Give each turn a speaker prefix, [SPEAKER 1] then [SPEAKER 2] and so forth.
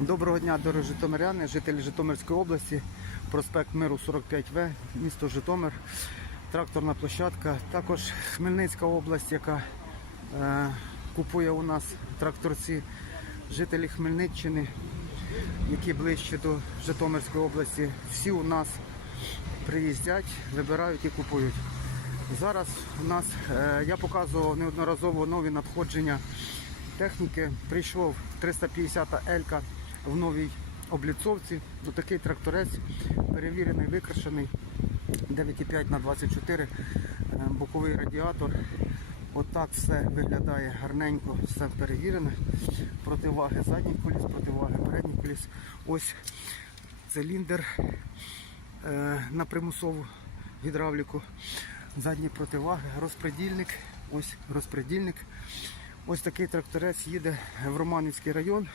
[SPEAKER 1] Доброго дня, дорогі житомиряни, жителі Житомирської області, проспект Миру 45В, місто Житомир, тракторна площадка. Також Хмельницька область, яка е, купує у нас тракторці, жителі Хмельниччини, які ближче до Житомирської області. Всі у нас приїздять, вибирають і купують. Зараз у нас е, я показував неодноразово нові надходження техніки. Прийшов 350 Елька в новій обліцовці. Ну, такий тракторець перевірений, викрашений 9,5 на 24 е, боковий радіатор. Отак все виглядає гарненько, все перевірене. Противаги задніх коліс, противаги передніх коліс. Ось циліндр е, на примусову гідравліку, задні противаги, розпредільник, ось розпредільник. Ось такий тракторець їде в Романівський район.